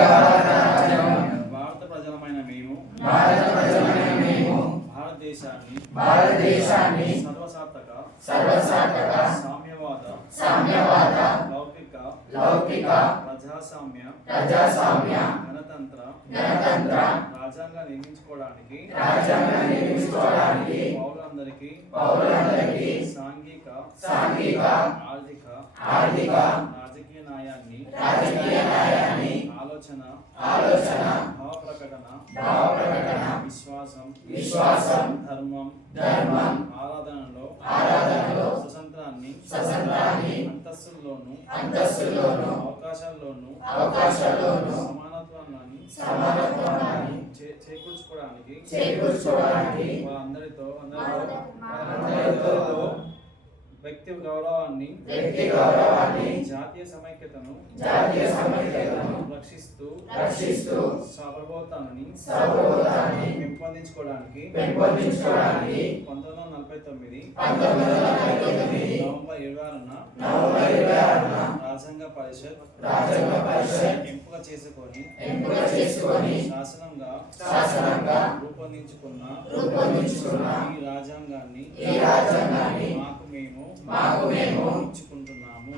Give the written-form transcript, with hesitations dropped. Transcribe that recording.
రాజ్యాంగం భారత ప్రజలమైన మేము భారతదేశాన్ని సర్వసార్థక సామ్యవాద లౌకిక ప్రజాస్వామ్య గణతంత్ర రాజ్యాంగం నిర్మించుకోవడానికి పౌరులందరికీ సాంఘిక ఆర్థిక రాజకీయ న్యాయాన్ని ఆలోచన భావ ప్రకటన విశ్వాసం ధర్మం ఆరాధనలో స్వతంత్రాన్ని అంతస్తుల్లోను అవకాశాల్లోను సమానత్వాన్ని చేకూర్చుకోవడానికి వాళ్ళందరితో వ్యక్తి గౌరవాన్ని జాతీయ సమైక్యతను రక్షిస్తూ సార్వభౌమాన్ని పెంపొందించుకోవడానికి 1949 నవంబర్ 26న రాజ్యాంగ పరిషత్ ఎంపిక చేసుకొని శాసనంగా రూపొందించుకున్న ఈ రాజ్యాంగాన్ని మాకు మేము ఇచ్చుకుంటున్నాము.